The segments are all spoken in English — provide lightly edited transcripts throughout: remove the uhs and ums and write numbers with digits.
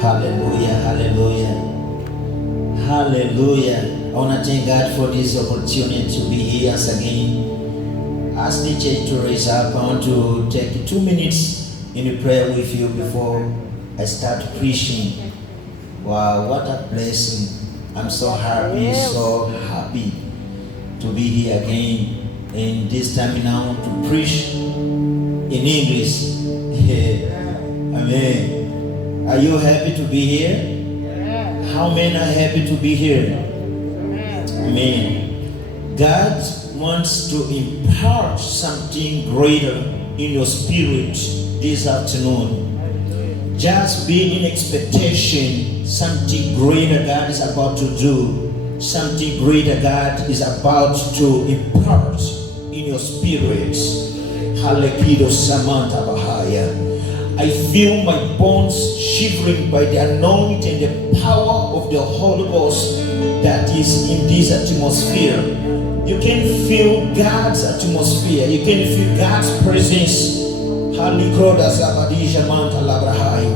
Hallelujah, hallelujah, hallelujah. I want to thank God for this opportunity to be here once again. As the church to raise up, I want to take 2 minutes in prayer with you before I start preaching. Wow, what a blessing. I'm so happy to be here again. And this time now to preach in English. Amen. Are you happy to be here? How many are happy to be here? Amen. God wants to impart something greater in your spirit this afternoon. Just be in expectation. Something greater God is about to do. Something greater God is about to impart in your spirit. Halekido Samantha Bahaya. I feel my bones shivering by the anointing and the power of the Holy Ghost that is in this atmosphere. You can feel God's atmosphere. You can feel God's presence. Halikroda Zabadisha Manta Labrahai.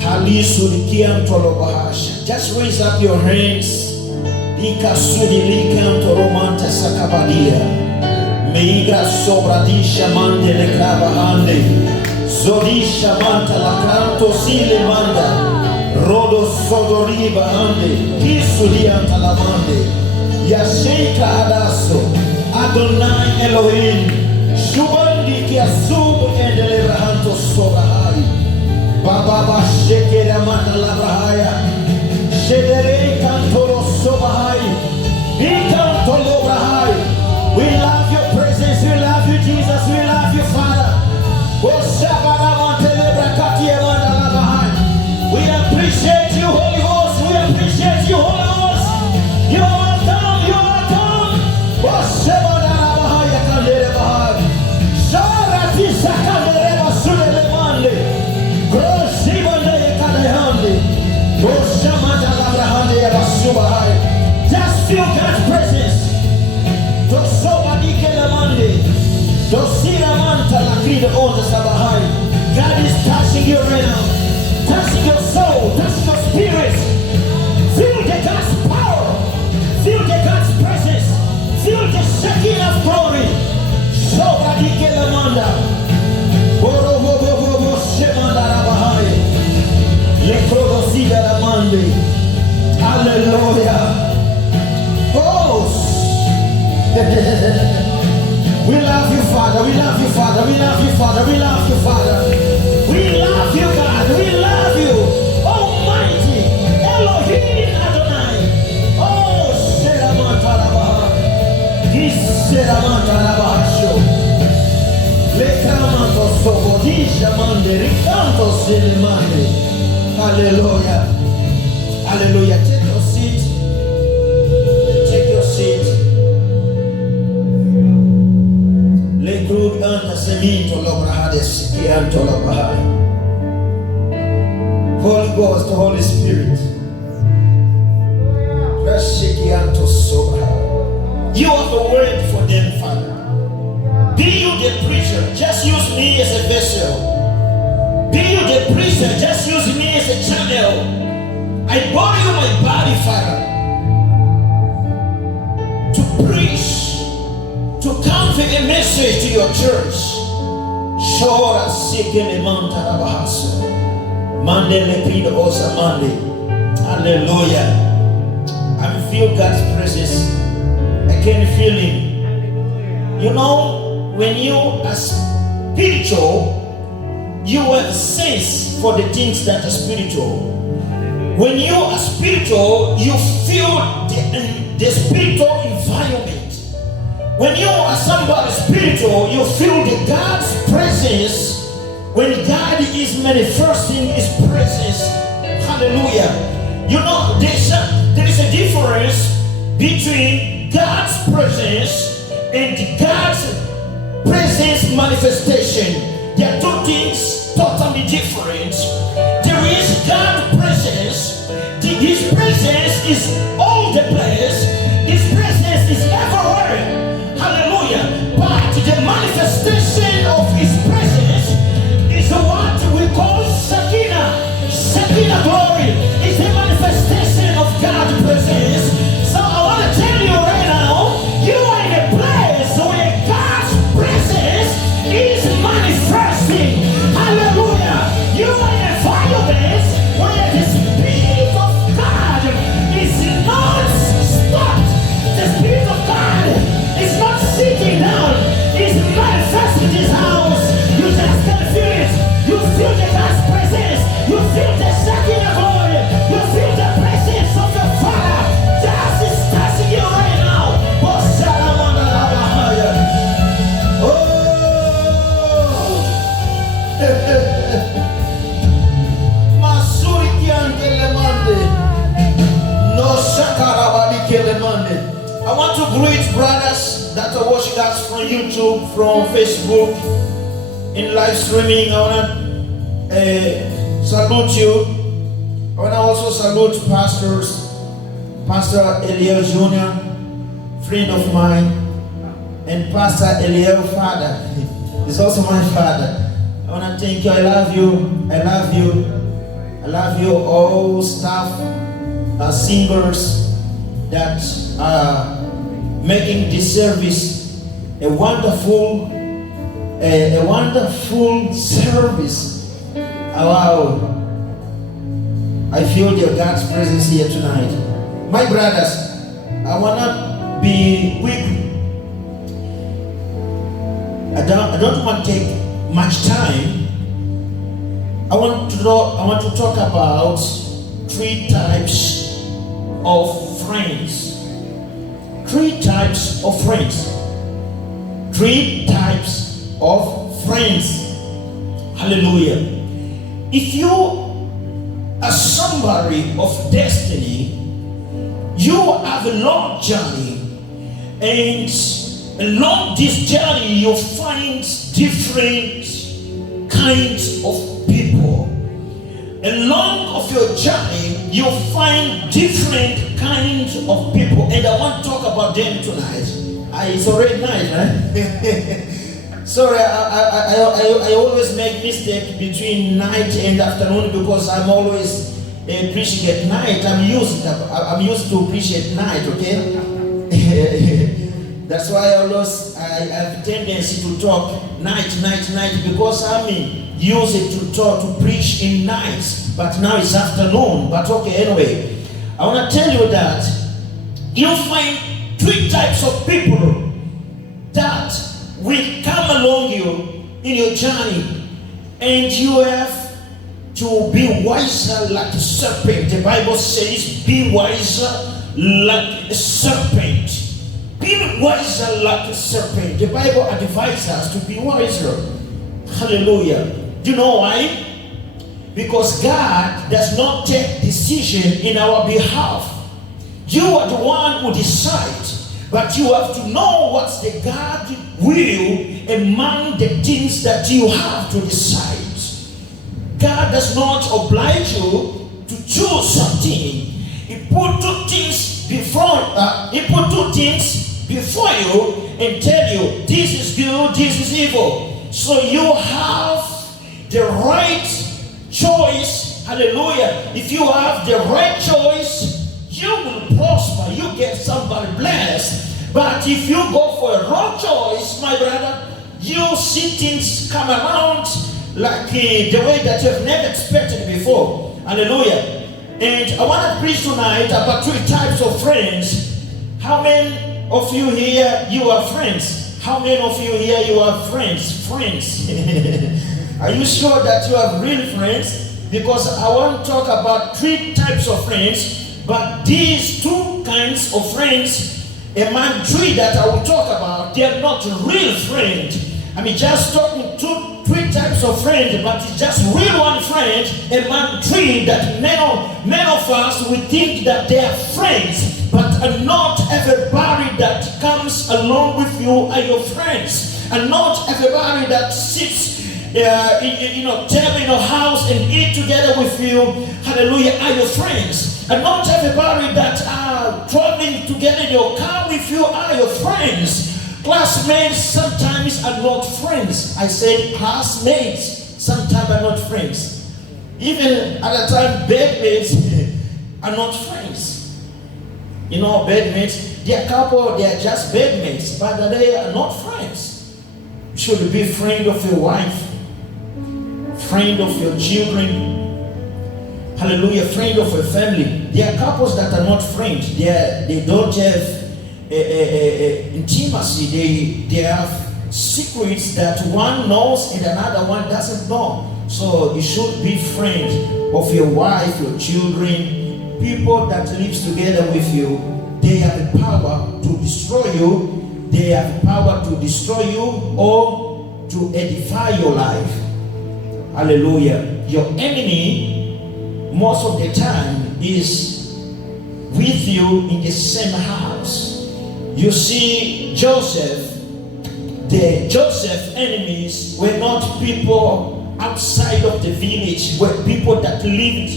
Halisudikiam Tolobahasha. Just raise up your hands. Lika Sudilikam Toromanta Sakabadia. Meiga Sobradisha Mande Lekrabahande. Zodisha Manta Lakranto Sile Manda. Rodo Sodoriba Ande. Kisudiam Talamande. Yasheika Adaso. Adonai Elohim. Shubandi Kiasub Endelebrahanto Sobrahai. Baba Shekera Manda Labrahaya. Shedere Kantoro Sobahai. Bikanto Lobrahai. We love your presence. We love you, Jesus. We love you, Father. We appreciate you, Holy Ghost. We appreciate you, Holy Ghost. You are welcome. You are welcome. Just feel God's presence. God is touching you right now, touching your soul, touching your spirit. Feel the God's power, feel the God's presence, feel the shaking of glory. Hallelujah. Oh. We love you, Father. We love you, Father. We love you, Father. We love you, Father. We love you, God. We love you. Almighty Elohim Adonai. Oh, Sheramanta Rabaha. This Sheramanta Rabahasho. Lekamanto Sobodisha Mande. Ricanto Selimande. Hallelujah. Hallelujah. Take your seat. Take your seat. Holy Ghost, Holy Spirit. You have the word for them, Father. Be you the preacher, just use me as a vessel. Be you the preacher, just use me as a channel. I bore you my body, Father, to preach, to convey a message to your church. Shora sikele manta rabahaso. Mande lepido osa mande. Hallelujah. I feel God's presence. I can feel Him. You know, when you are spiritual, you have sense for the things that are spiritual. When you are spiritual, you feel the spiritual environment. When you are somebody spiritual, you feel the God's presence. When God is manifesting His presence, hallelujah. You know, there is a difference between God's presence and God's presence manifestation. There are two things totally different. There is God's presence. His presence is all the place. His presence is everywhere. Hallelujah. But the manifestation of His presence is what we call Shekinah. Shekinah I want to greet brothers that are watching us from YouTube, from Facebook, in live streaming. I want to salute you. I want to also salute pastors. Pastor Eliel Jr., friend of mine, and Pastor Eliel father. He's also my father. I want to thank you. I love you. I love you. I love you, all staff, singers that are making this service a wonderful service. Wow. I feel your God's presence here tonight. My brothers, I want to be quick. I don't want to take much time. I want to talk about 3 types of friends. 3 types of friends. 3 types of friends. Hallelujah. If you are somebody of destiny, you have a long journey, and along this journey you find different kinds of people. Along of your journey you find different kinds of people, and I want to talk about them tonight. It's already night, right? Sorry, I always make mistake between night and afternoon because I'm always preaching at night. I'm used to preach at night, okay? That's why I have a tendency to talk night, because I'm used to preach in nights, but now it's afternoon. But okay, anyway, I want to tell you that you'll find 3 types of people that will come along you in your journey, and you have to be wiser like a serpent. The Bible says, be wiser like a serpent. Be wiser like a serpent. The Bible advises us to be wiser. Hallelujah. Do you know why? Because God does not take decision in our behalf. You are the one who decides, but you have to know what's the God will among the things that you have to decide. God does not oblige you to choose something. He put 2 things before you and tell you this is good, this is evil. So you have the right choice. Hallelujah. If you have the right choice, you will prosper. You get somebody blessed. But if you go for a wrong choice, my brother, you see things come around like the way that you have never expected before. Hallelujah. And I want to preach tonight about 3 types of friends. How many of you here, you are friends? How many of you here, you are friends? Friends. Are you sure that you are real friends? Because I want to talk about 3 types of friends, but these 2 kinds of friends, among 3 that I will talk about, they are not real friends. I mean, just talking 3 types of friends, but it's just real one friend among 3 that many of us we think that they are friends, but not everybody that comes along with you are your friends, and not everybody that sits table in your house and eat together with you, hallelujah, are your friends, and not everybody that are traveling together in your car with you are your friends. Classmates sometimes are not friends. I said classmates sometimes are not friends. Even at the time, bedmates are not friends. You know, bedmates, they are couple, they are just bedmates, but they are not friends. You should be friend of your wife, friend of your children, hallelujah, friend of your family. There are couples that are not friends. They don't have intimacy. They have secrets that one knows and another one doesn't know. So you should be friends of your wife, your children, people that lives together with you. They have the power to destroy you. They have the power to destroy you or to edify your life. Hallelujah. Your enemy most of the time is with you in the same house. You see, Joseph's enemies were not people outside of the village, were people that lived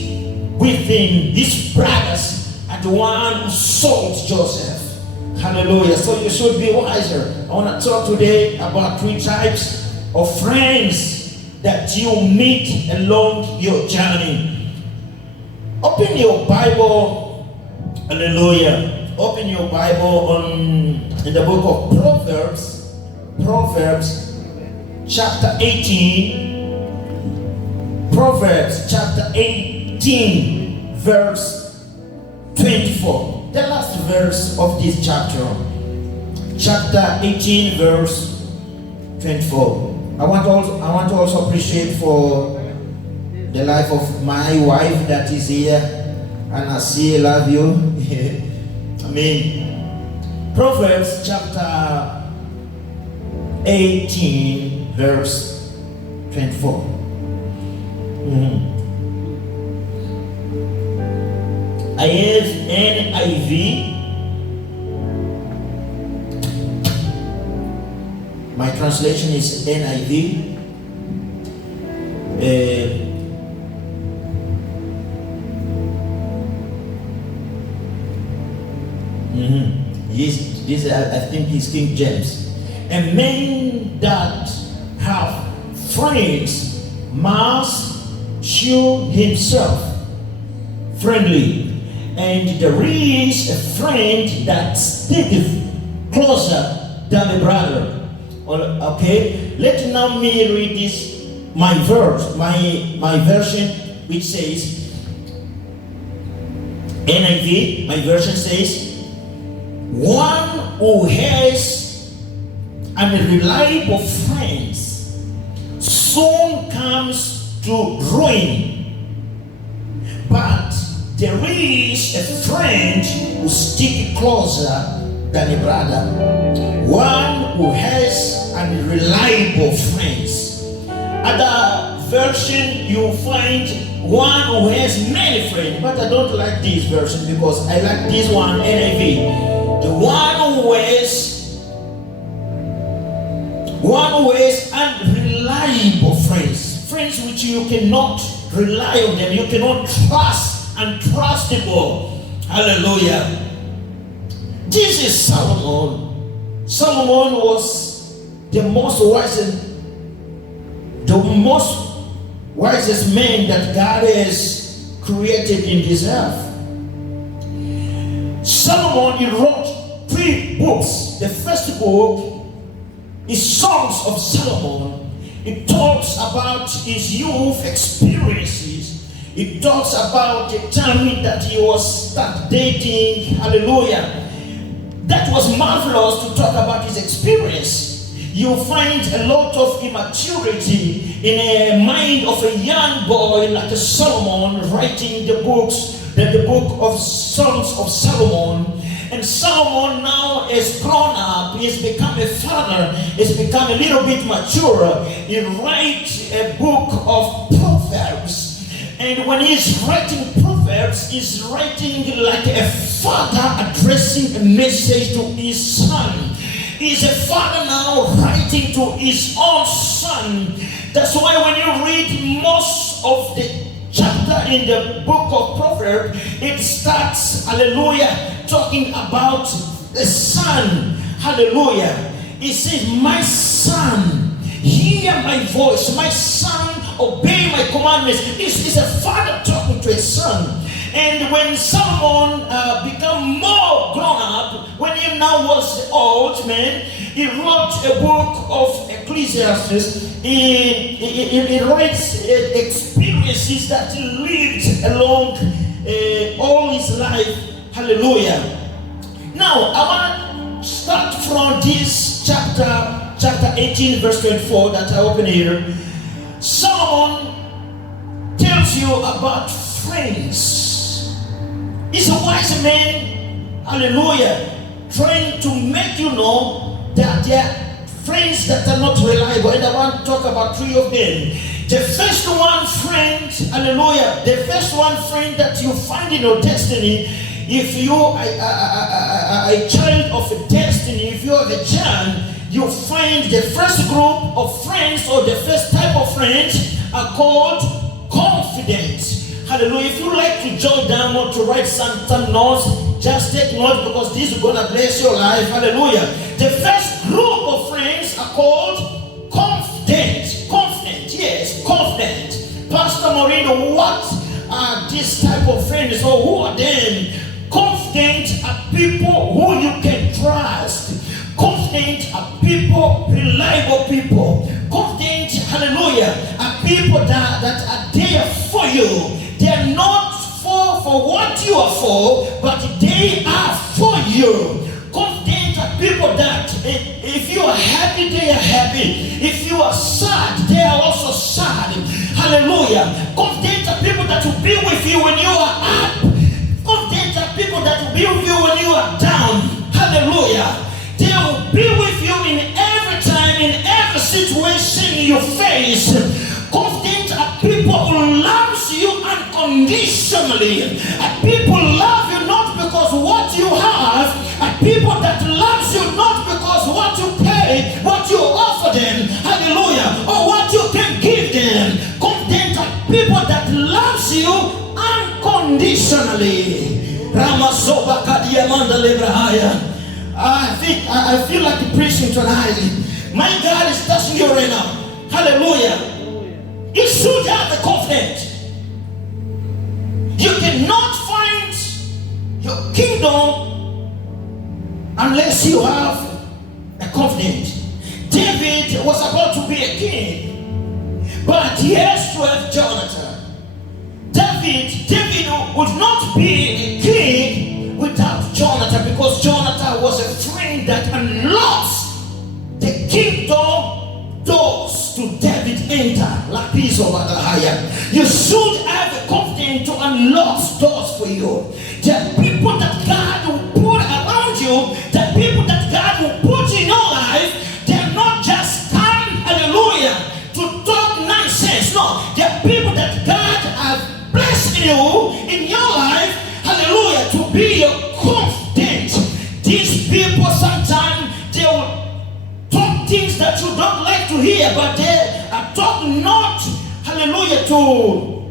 with him. His brothers are the one who sold Joseph. Hallelujah. So you should be wiser. I want to talk today about 3 types of friends that you meet along your journey. Open your Bible. Hallelujah. Open your Bible in the book of Proverbs chapter 18. Proverbs chapter 18 verse 24. The last verse of this chapter. Chapter 18 verse 24. I want to also appreciate for the life of my wife that is here. And I see, love you. Amen. Proverbs chapter 18 verse 24. I have NIV. My translation is NIV. This I think is King James. A man that have friends must show himself friendly, and there is a friend that sticketh closer than a brother. Okay, let now me read this, my verse, my version, which says, NIV, my version says, one who has unreliable friends soon comes to ruin, but there is a friend who sticks closer than a brother. One who has unreliable friends. Other version you find one who has many friends, but I don't like this version because I like this one, NIV. The one who has unreliable friends, friends which you cannot rely on them, you cannot trust, untrustable. Hallelujah. This is Solomon. Solomon was the most wisest man that God has created in this earth. Solomon, he wrote 3 books. The first book is Songs of Solomon. It talks about his youth experiences. It talks about the time that he was start dating. Hallelujah. That was marvelous to talk about his experience. You find a lot of immaturity in a mind of a young boy like a Solomon writing the books, the book of Songs of Solomon. And Solomon now is grown up, he has become a father, he's become a little bit mature. He writes a book of Proverbs. And when he's writing Proverbs, he's writing like a father addressing a message to his son. He's a father now writing to his own son. That's why when you read most of the chapter in the book of Proverbs, it starts, hallelujah, talking about the son. Hallelujah. It says, my son, hear my voice. My son, obey my commandments. This is a father talking to his son. And when Solomon became more grown up, when he now was an old man, he wrote a book of Ecclesiastes. He writes experiences that he lived along all his life. Hallelujah. Now, I want to start from this chapter 18, verse 24 that I open here. Solomon tells you about friends. He's a wise man, hallelujah, trying to make you know that there are friends that are not reliable. And I want to talk about 3 of them. The first one friend, hallelujah, the first one friend that you find in your destiny If you are a child of destiny, if you are a child, you find the first group of friends or the first type of friends are called confident. Hallelujah. If you like to jot down or to write some notes, just take notes because this is going to bless your life. Hallelujah. The first group of friends are called confident. Confident, yes, confident. Pastor Moreno, what are these type of friends or who are them? Confident are people who you can trust. Confident are people, reliable people. Confident, hallelujah, are people that are there for you. They are not for what you are for, but they are for you. Confident are people that if you are happy, they are happy. If you are sad, they are also sad. Hallelujah. Confident are people that will be with you when you are up. Confident are people that will be with you when you are down. Hallelujah. They will be with you in every time, in every situation you face. Confident are people who love you unconditionally. People love you not because what you have. People that love you not because what you pay, what you offer them, hallelujah, or what you can give them. Confident are people that love you unconditionally. Ramasoba Kadiamanda Lebrahaya. I feel like preaching tonight. My God is touching you right now. Hallelujah. You should have the confidence. You cannot find your kingdom unless you have a confidence. David was about to be a king, but he has to have Jonathan. David would not be a king without Jonathan, because Jonathan was a friend that unlocks the kingdom doors to David enter. You should have a confidence to unlock doors for you. There are people that God will put around you. There are people that God will put in your life. They're not just come, hallelujah, to talk nonsense. No, there are people that God has blessed you in your life, hallelujah, to be your confidence. These people sometimes they will talk things that you don't like to hear, but they are talking not, hallelujah, to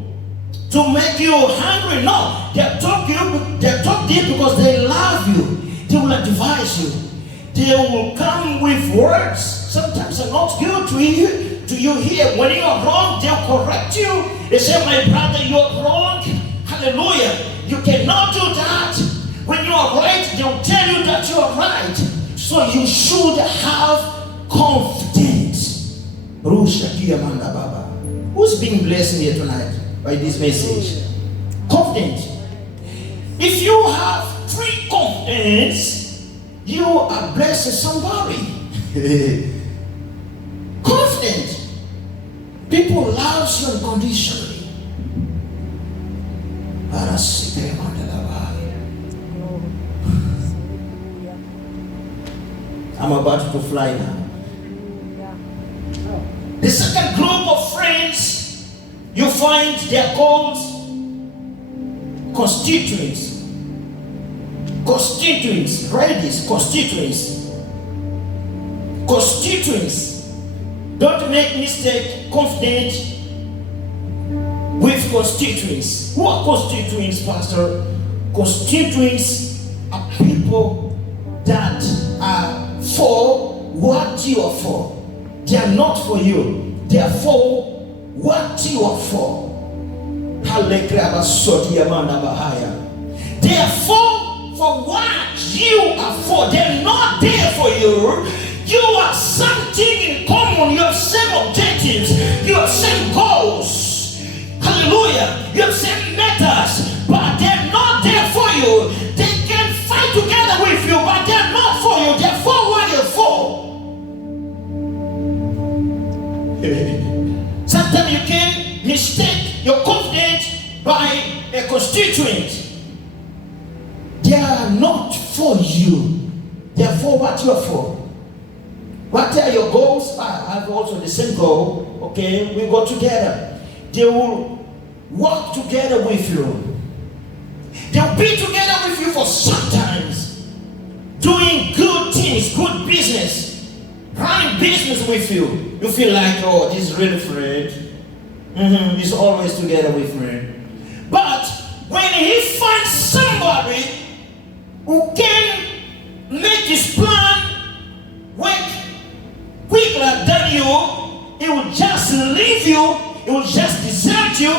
make you hungry. No, they talk this because they love you. They will advise you. They will come with words sometimes are not good to you hear. When you are wrong, they'll correct you. They say, my brother, you are wrong. Hallelujah. You cannot do that. When you are right, they'll tell you that you are right. So you should have confidence. Who's being blessed here tonight by this message? Confidence. If you have free confidence, you are blessing somebody. Confident. People love you unconditionally. I'm about to fly now. The second group of friends you find, they are called constituents. Constituents. Write this. Constituents. Constituents. Don't make mistake. Confident with constituents. Who are constituents, Pastor? Constituents are people that are for what you are for. They are not for you. They are for what you are for. They are for what you are for. They are not there for you. You have something in common. You have same objectives. You have same goals. Hallelujah. You have same methods. But they are not there for you. They can fight together with you, but they are not for you. They are for what you are for. Sometimes you can mistake your confidence by a constituent. They are not for you. They are for what you are for. What are your goals? I have also the same goal. Okay, we go together. They will work together with you. They will be together with you Because sometimes doing good things, good business, running business with you, you feel like, oh, this is really friend. He's always together with friend. But when he finds somebody who can make his plan work quicker than you, he will just leave you, he will just desert you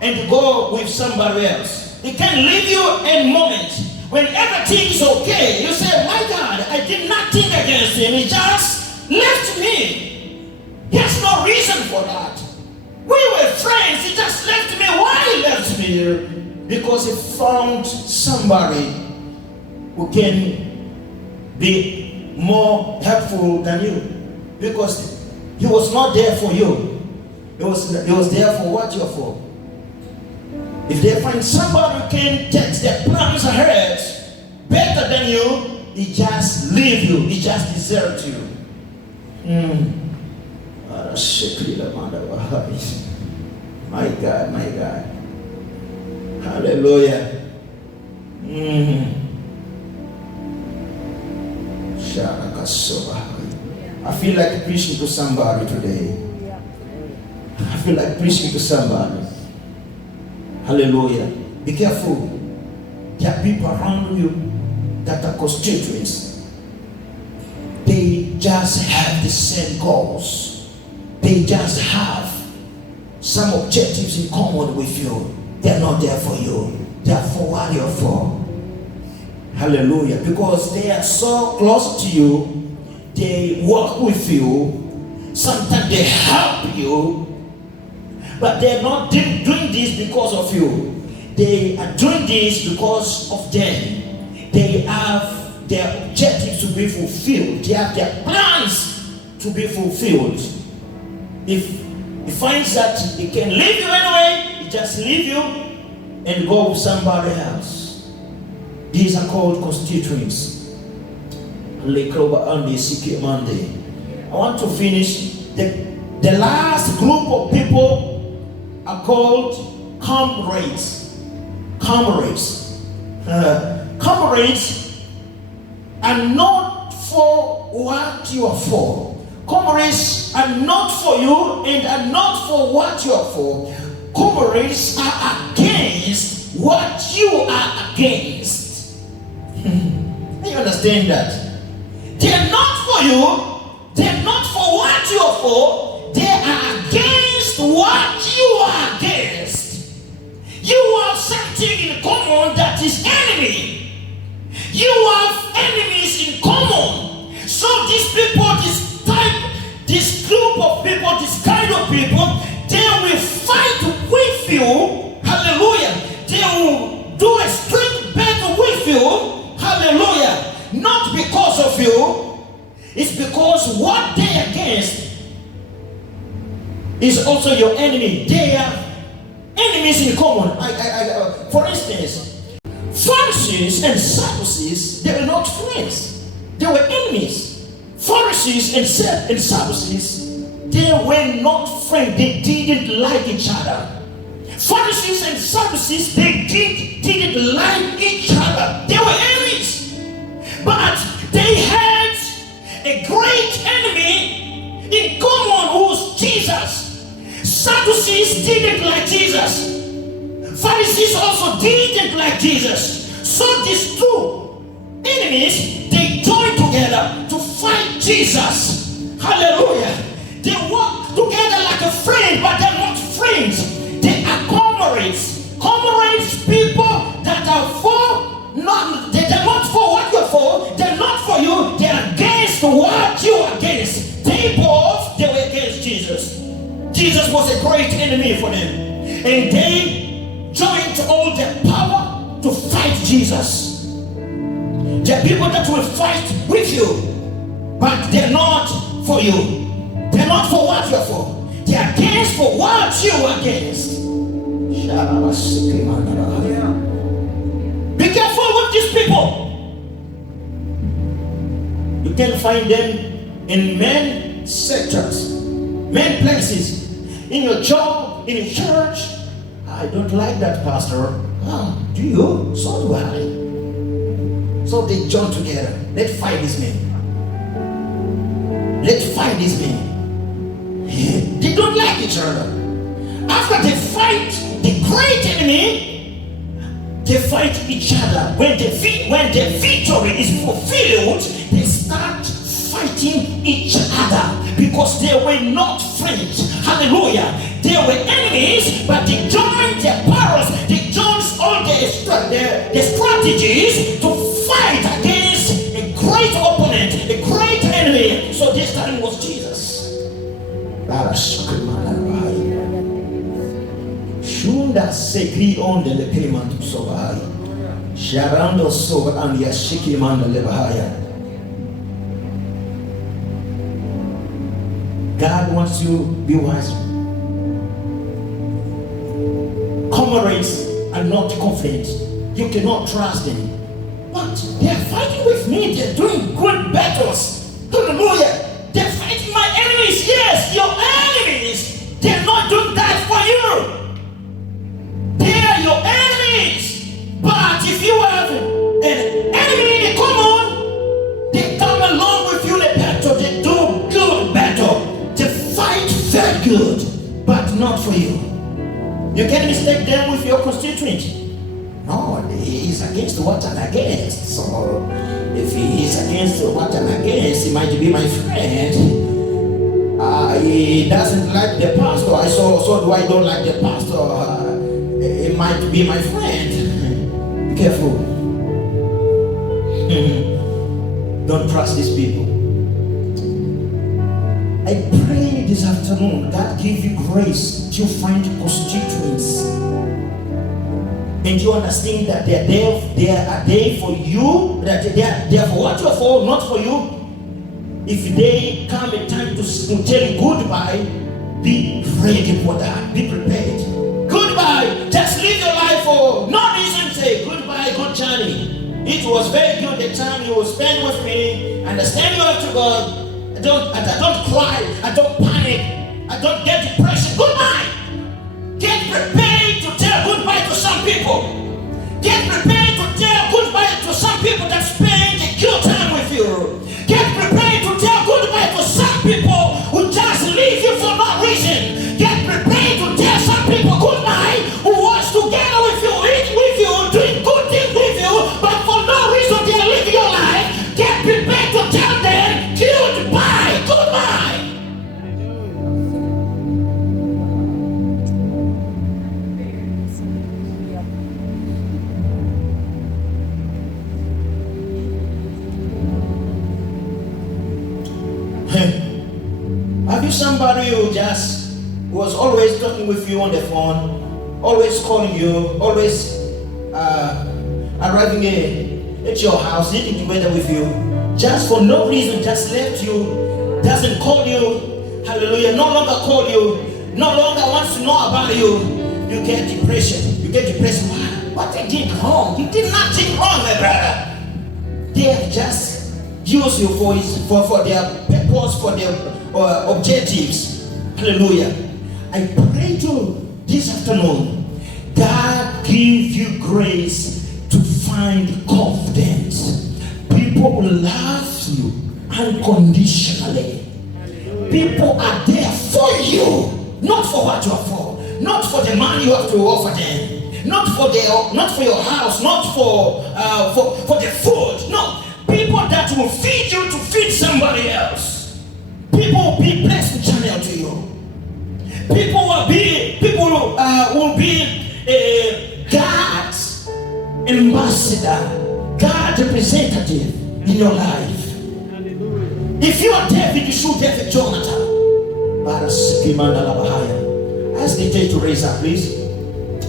and go with somebody else. He can leave you a moment when everything is okay. You say, my God, I did nothing against him. He just left me. He has no reason for that. We were friends. He just left me. Why he left me? Because he found somebody who can be more helpful than you. Because he was not there for you. He was there for what you're for. If they find somebody who can take their plans ahead better than you, he just leave you. He just desert you. My God, my God. Hallelujah. I feel like preaching to somebody today. I feel like preaching to somebody. Hallelujah. Be careful. There are people around you that are constituents. They just have the same goals. They just have some objectives in common with you. They're not there for you. They're for what you're for. Hallelujah. Because they are so close to you. They work with you. Sometimes they help you. But they're not doing this because of you. They are doing this because of them. They have their objectives to be fulfilled. They have their plans to be fulfilled. If he finds that he can leave you anyway, he just leave you and go with somebody else. These are called constituents. I want to finish. The last group of people are called comrades. Comrades. Comrades are not for what you are for. Comrades are not for you and are not for what you are for. Comrades are against what you are against. You understand that? They are not for you. They are not for what you are for. They are against what you are against. You have something in common that is enemy. You have enemies in common. So these people, this group of people, this kind of people, they will fight with you. Hallelujah. They will do a strict battle with you. Hallelujah. Not because of you. It's because what they are against is also your enemy. They have enemies in common. For instance, Pharisees and Sadducees, they were not friends. They were enemies. Pharisees and Sadducees, they were not friends. They didn't like each other. Pharisees and Sadducees, they didn't like each other. They were enemies. But they had a great enemy in common, who was Jesus. Sadducees didn't like Jesus. Pharisees also didn't like Jesus. So these two enemies, they joined together to fight Jesus. Hallelujah. They work together like a friend, but they're not friends. They are comrades. Comrades, people that are for, they're not for what you're for. They're not for you. They're against what you are against. They were against Jesus. Jesus was a great enemy for them. And they joined all their power to fight Jesus. There are people that will fight with you, but they're not for you. They're not for what you're for. They're against for what you are against. Be careful with these people. You can find them in many sectors, many places. In your job, in your church. I don't like that, pastor. Oh, do you? So do I. So they joined together. Let's fight this man. Let's fight this man. They don't like each other. After they fight the great enemy, they fight each other. When the victory is fulfilled, they start fighting each other because they were not friends. Hallelujah. They were enemies, but they joined their powers. They joined all their strategies to fight against a great opponent, a great enemy. So this time was Jesus. Shunda sekri on the payment so high. Sharando so and yashiki man the lebahaya. God wants you to be wise. Comrades are not confident. You cannot trust them. But they're fighting with me. They're doing good battles. Hallelujah. They're fighting my enemies. Yes, your enemies. They're not doing that for you. They're your enemies. But if you have an enemy, come on. They come along with you in a battle. They do good battle. They fight very good, but not for you. You can't mistake them with your constituent. No, he is against what I'm against. So if he is against what I'm against, he might be my friend. He doesn't like the pastor. So do I don't like the pastor. It might be my friend. Be careful. Don't trust these people. I pray this afternoon God give you grace to find constituents. And you understand that they are there for you, that they are there for what you are for, not for you. If they come a time to tell you goodbye, be ready for that. Be prepared. Goodbye. Just live your life for no reason. Say goodbye, good journey. It was very good the time you spent with me. Understand you have to go. I don't cry. I don't panic. I don't get depression. Goodbye. Get prepared to tell goodbye to some people. Get prepared to tell goodbye to some people that spend a good time with you. Get prepared to tell goodbye to some people who just leave you for no reason. Get prepared to tell some people goodbye who wants to gather with you, eat with you, doing good things with you, but for no reason they are living your life. Get prepared to tell them goodbye, goodbye. Have you somebody who just was always talking with you on the phone, always calling you, always arriving at your house, eating together with you, just for no reason, just left you, doesn't call you, hallelujah, no longer call you, no longer wants to know about you? You get depression. You get depression. What they did wrong? You did nothing wrong, my brother. They have just used you for their purpose, for their objectives. Hallelujah. I pray to this afternoon, God give you grace to find confidence. People love you unconditionally. People are there for you, not for what you are for, not for the money you have to offer them, not for your house, not for the food. No, people that will feed you to feed somebody else. People will be blessed channel to you. People will be God's ambassador, God's representative in your life. If you are David, you should David Jonathan. Ask the church to raise up, please.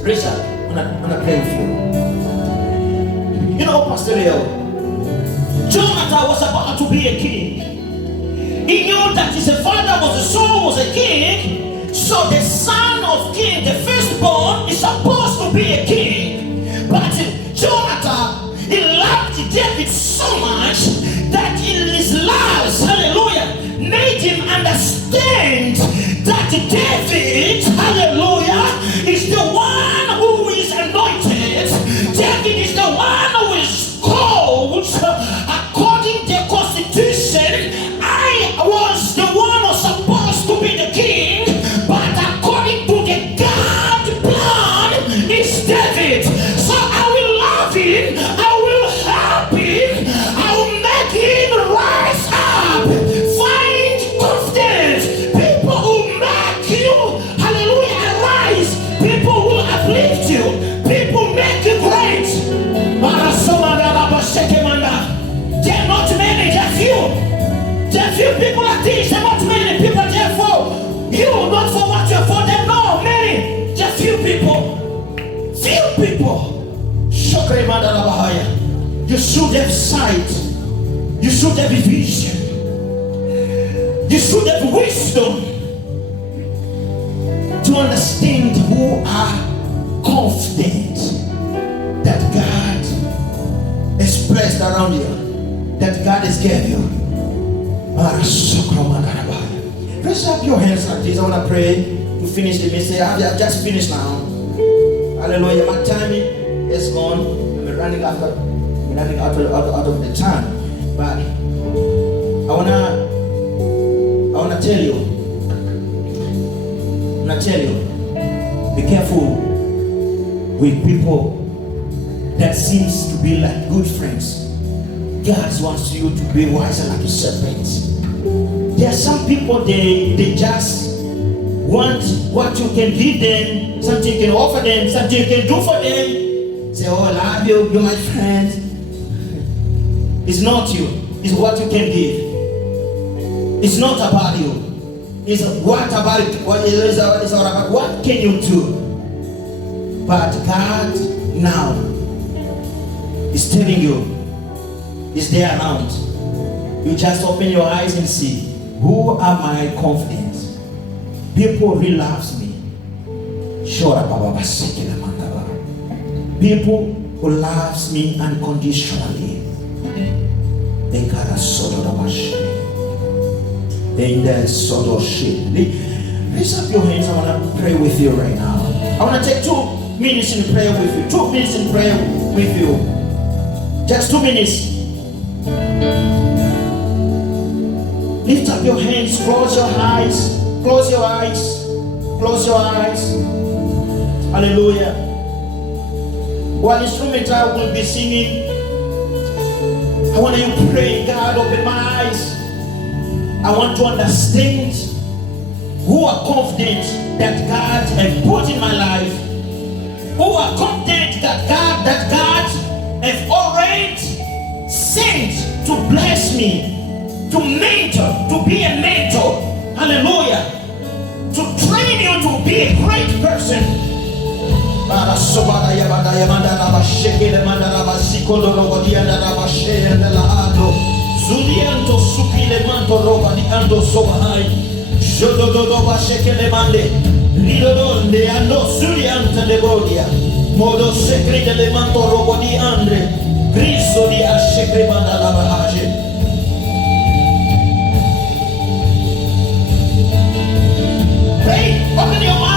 Raise up. I'm gonna pray with you. You know, Pastor Leo, Jonathan was about to be a king. He knew that his father was a king. So the son of king, the firstborn, is supposed to be a king. But Jonathan, he loved David so much that in his lives, hallelujah, made him understand that David, hallelujah, is the one who is anointed. David is the one who is called people, you should have sight, you should have vision, you should have wisdom to understand who are confident that God is placed around you, that God has given you. Raise up your hands like this. I want to pray to finish the message. I've just finished now. Hallelujah. My time is gone. We're running out of the time. But I wanna tell you. Be careful with people that seems to be like good friends. God wants you to be wiser like a serpent. There are some people, they just want what you can give them, something you can offer them, something you can do for them. Say, oh, I love you, you're my friend. It's not you, it's what you can give. It's not about you. It's what about it? What is all about? What can you do? But God now is telling you, is there around. You just open your eyes and see, who am I confident? People really loves me. People who loves me unconditionally. They got a sort of raise up your hands. I want to pray with you right now. I want to take 2 minutes in prayer with you. 2 minutes in prayer with you. Just 2 minutes. Lift up your hands, close your eyes, close your eyes, close your eyes. Hallelujah. While instrumental will be singing, I want you to pray, God, open my eyes. I want to understand who are confident that God has put in my life, who are confident that God has already sent to bless me, to mentor, to be a mentor. Hallelujah. To train you to be a great person. Zulianto supile manto roba di ando sobahai. Jododo ba shekele mande. Lidonde ando zulianta de bodia. Modo secrete le manto roba di andre. Griso di ashekre manda la bahage. Pray, open your mind.